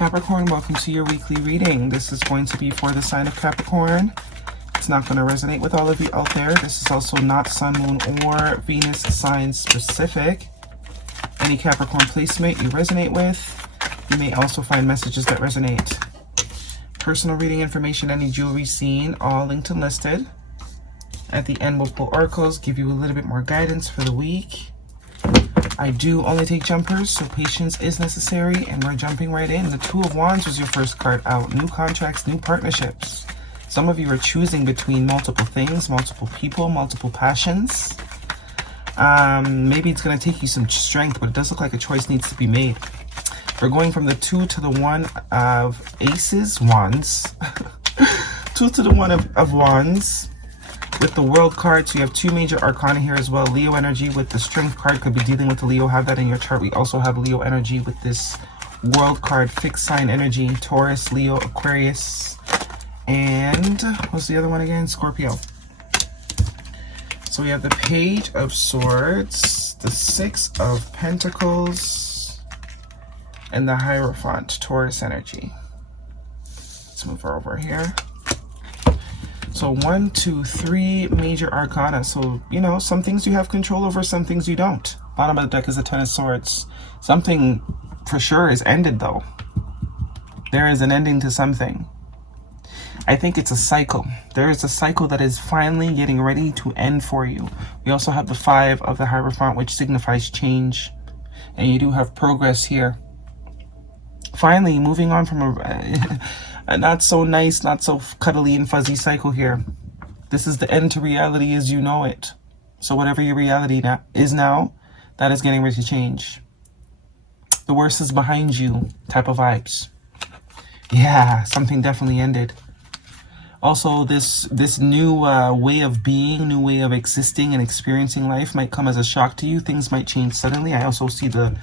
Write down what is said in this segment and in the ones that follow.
Capricorn, welcome to your weekly reading. This is going to be for the sign of Capricorn. It's not going to resonate with all of you out there. This is also not Sun, Moon, or Venus sign specific. Any Capricorn placement you resonate with, you may also find messages that resonate. Personal reading information, any jewelry seen, all linked and listed. At the end, we'll pull oracles, give you a little bit more guidance for the week. I do only take jumpers, so patience is necessary, and we're jumping right in. The Two of Wands was your first card out. New contracts, new partnerships. Some of you are choosing between multiple things, multiple people, multiple passions. Maybe it's going to take you some strength, but it does look like a choice needs to be made. We're going from the 2 to the 1 of Aces, Wands. 2 to the 1 of Wands. With the World card, so you have two major arcana here as well. Leo energy with the Strength card could be dealing with the Leo. Have that in your chart. We also have Leo energy with this World card, fixed sign energy. Taurus, Leo, Aquarius, and what's the other one again? Scorpio. So we have the Page of Swords, the 6 of Pentacles, and the Hierophant, Taurus energy. Let's move her over here. So 1, 2, 3 major arcana. So, you know, some things you have control over, some things you don't. Bottom of the deck is the 10 of Swords. Something for sure is ended, though. There is an ending to something. I think it's a cycle. There is a cycle that is finally getting ready to end for you. We also have the 5 of the Hierophant, which signifies change. And you do have progress here. Finally, moving on from a not so nice, not so cuddly and fuzzy cycle here. This is the end to reality as you know it. So whatever your reality is now, that is getting ready to change. The worst is behind you type of vibes. Yeah, something definitely ended. Also, this new way of being, new way of existing and experiencing life might come as a shock to you. Things might change suddenly. I also see the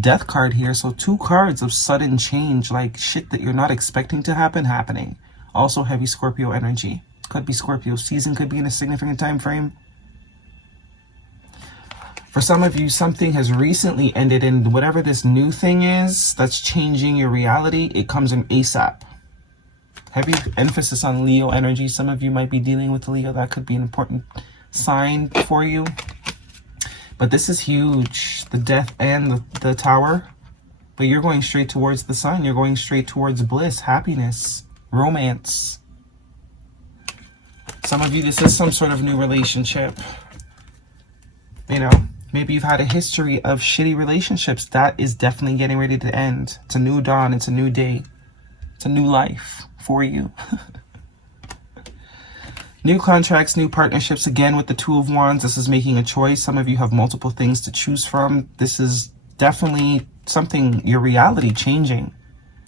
Death card here. So 2 cards of sudden change, like shit that you're not expecting to happen, happening. Also heavy Scorpio energy. Could be Scorpio season, could be in a significant time frame. For some of you, something has recently ended, and whatever this new thing is that's changing your reality, it comes in ASAP. Heavy emphasis on Leo energy. Some of you might be dealing with Leo. That could be an important sign for you. But this is huge, the Death and the Tower. But you're going straight towards the sun. You're going straight towards bliss, happiness, romance. Some of you, this is some sort of new relationship. You know, maybe you've had a history of shitty relationships. That is definitely getting ready to end. It's a new dawn. It's a new day. It's a new life for you. New contracts, new partnerships. Again, with the 2 of Wands, this is making a choice. Some of you have multiple things to choose from. This is definitely something, your reality changing.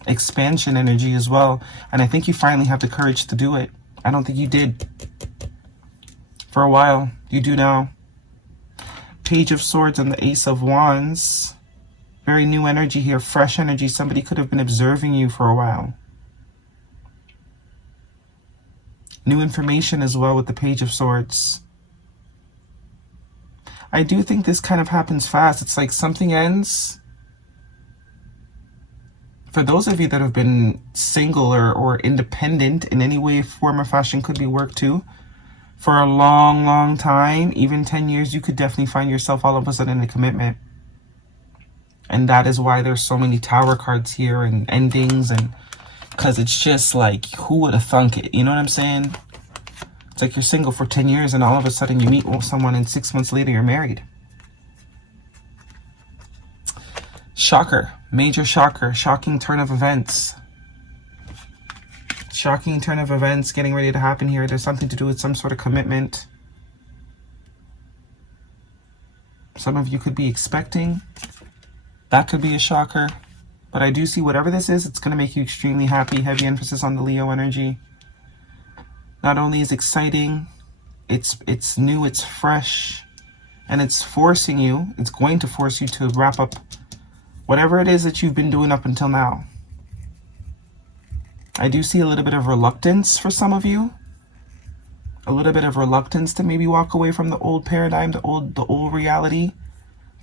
Expansion energy as well. And I think you finally have the courage to do it. I don't think you did for a while. You do now. Page of Swords and the Ace of Wands. Very new energy here, fresh energy. Somebody could have been observing you for a while. New information as well with the Page of Swords. I do think this kind of happens fast. It's like something ends. For those of you that have been single or independent in any way, form, or fashion, could be work too. For a long, long time, even 10 years, you could definitely find yourself all of a sudden in a commitment. And that is why there's so many Tower cards here and endings, and because it's just like, who would have thunk it? You know what I'm saying? It's like you're single for 10 years and all of a sudden you meet someone and 6 months later you're married. Shocker. Major shocker. Shocking turn of events. Shocking turn of events getting ready to happen here. There's something to do with some sort of commitment. Some of you could be expecting. That could be a shocker. But I do see whatever this is, it's going to make you extremely happy. Heavy emphasis on the Leo energy. Not only is exciting, it's new, it's fresh, and it's forcing you, it's going to force you to wrap up whatever it is that you've been doing up until now. I do see a little bit of reluctance for some of you. A little bit of reluctance to maybe walk away from the old paradigm, the old reality.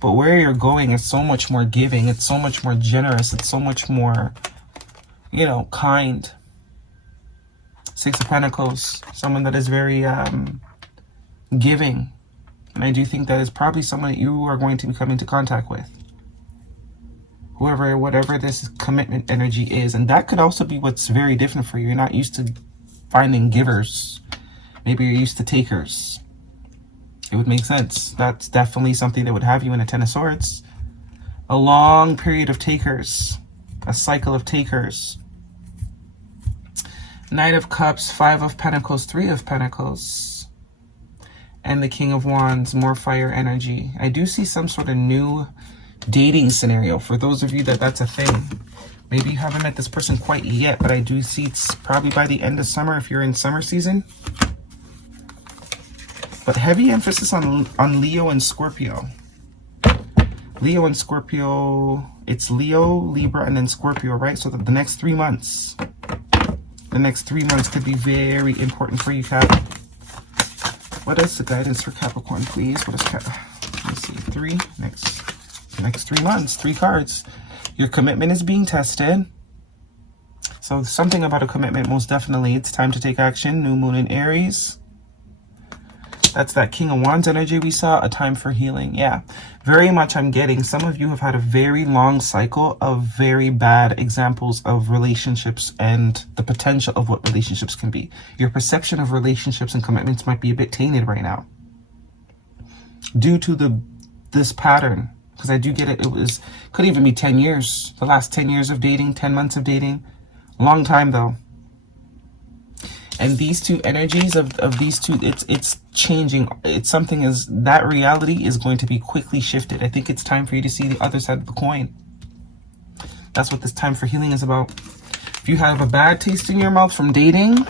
But where you're going is so much more giving. It's so much more generous. It's so much more you know, kind. Six of Pentacles, someone that is very giving. And I do think that is probably someone that you are going to be coming into contact with. Whoever, whatever this commitment energy is. And that could also be what's very different for you. You're not used to finding givers. Maybe you're used to takers. It would make sense. That's definitely something that would have you in a Ten of Swords. A long period of takers. A cycle of takers. Knight of Cups, Five of Pentacles, Three of Pentacles. And the King of Wands, more fire energy. I do see some sort of new dating scenario. For those of you that's a thing. Maybe you haven't met this person quite yet, but I do see it's probably by the end of summer if you're in summer season. But heavy emphasis on Leo and Scorpio. Leo and Scorpio, it's Leo, Libra, and then Scorpio, right? So the next 3 months. The next 3 months could be very important for you, Cap. What is the guidance for Capricorn, please? What is Cap? Let's see, next 3 months, 3 cards. Your commitment is being tested. So something about a commitment, most definitely. It's time to take action. New moon in Aries. That's that King of Wands energy we saw. A time for healing. Yeah, very much I'm getting. Some of you have had a very long cycle of very bad examples of relationships and the potential of what relationships can be. Your perception of relationships and commitments might be a bit tainted right now. Due to this pattern. Because I do get it. Could even be 10 years. The last 10 years of dating. 10 months of dating. Long time though. And these two energies of these two, it's changing. It's something is that reality is going to be quickly shifted. I think it's time for you to see the other side of the coin. That's what this time for healing is about. If you have a bad taste in your mouth from dating,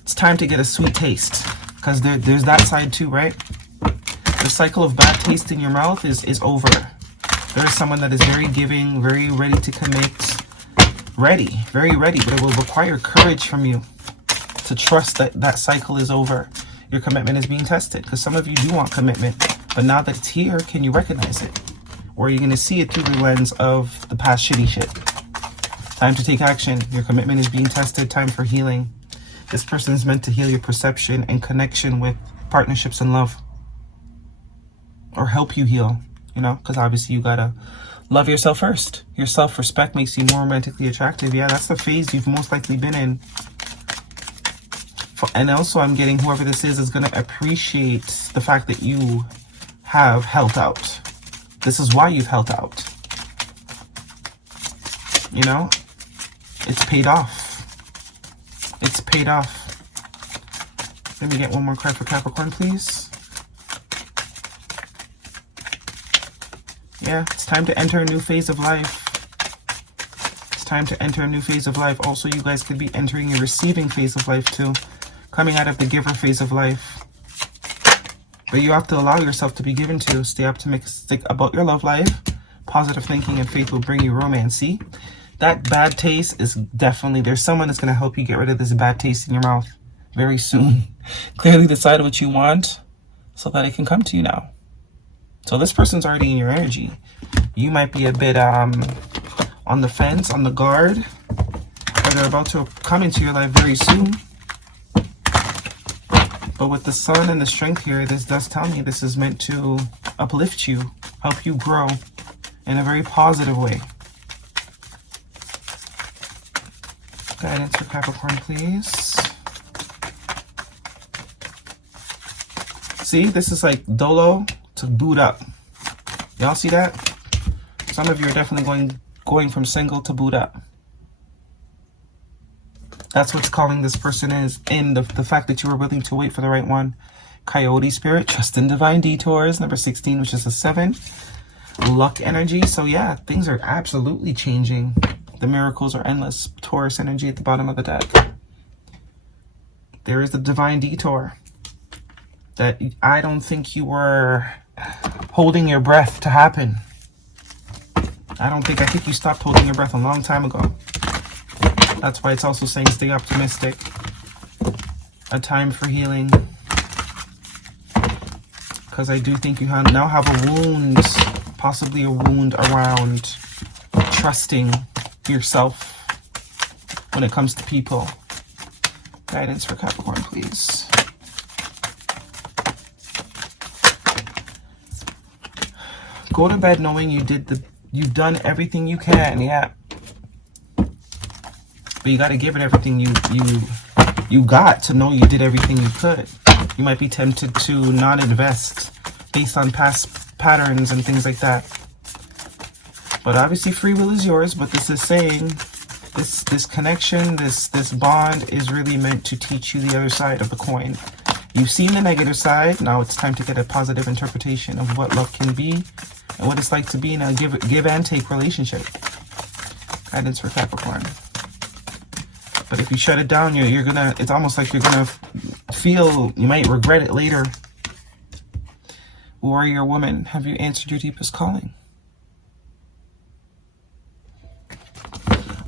it's time to get a sweet taste. Because there's that side too, right? The cycle of bad taste in your mouth is over. There is someone that is very giving, very ready to commit. Very ready, but it will require courage from you. To trust that that cycle is over. Your commitment is being tested. Because some of you do want commitment. But now that it's here, can you recognize it? Or are you going to see it through the lens of the past shitty shit? Time to take action. Your commitment is being tested. Time for healing. This person is meant to heal your perception and connection with partnerships and love. Or help you heal. You know, because obviously you got to love yourself first. Your self-respect makes you more romantically attractive. Yeah, that's the phase you've most likely been in. And also I'm getting whoever this is going to appreciate the fact that you have held out. This is why you've held out. You know, it's paid off. It's paid off. Let me get one more card for Capricorn, please. Yeah, it's time to enter a new phase of life. It's time to enter a new phase of life. Also, you guys could be entering a receiving phase of life too. Coming out of the giver phase of life. But you have to allow yourself to be given to. Stay optimistic about your love life. Positive thinking and faith will bring you romance. See? That bad taste is definitely... There's someone that's going to help you get rid of this bad taste in your mouth very soon. Clearly decide what you want so that it can come to you now. So this person's already in your energy. You might be a bit on the fence, on the guard. Or they're about to come into your life very soon. But with the sun and the strength here, this does tell me this is meant to uplift you, help you grow in a very positive way. Guidance for Capricorn, please. See, this is like dolo to boot up. Y'all see that? Some of you are definitely going from single to boot up. That's what's calling this person is in the fact that you were willing to wait for the right one. Coyote spirit, trust in divine detours. Number 16, which is a 7. Luck energy. So yeah, things are absolutely changing. The miracles are endless. Taurus energy at the bottom of the deck. There is the divine detour. That I don't think you were holding your breath to happen. I think you stopped holding your breath a long time ago. That's why it's also saying stay optimistic. A time for healing. Because I do think you now have a wound, possibly a wound around trusting yourself when it comes to people. Guidance for Capricorn, please. Go to bed knowing you've done everything you can, yeah. But you got to give it everything you got to know you did everything you could. You might be tempted to not invest based on past patterns and things like that. But obviously free will is yours, but this is saying this connection, this bond is really meant to teach you the other side of the coin. You've seen the negative side, now it's time to get a positive interpretation of what love can be and what it's like to be in a give and take relationship. Guidance for Capricorn. But if you shut it down, you're gonna, it's almost like you're gonna feel, you might regret it later. Warrior woman, have you answered your deepest calling?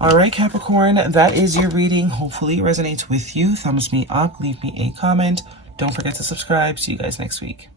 All right, Capricorn, that is your reading. Hopefully it resonates with you. Thumbs me up, leave me a comment. Don't forget to subscribe. See you guys next week.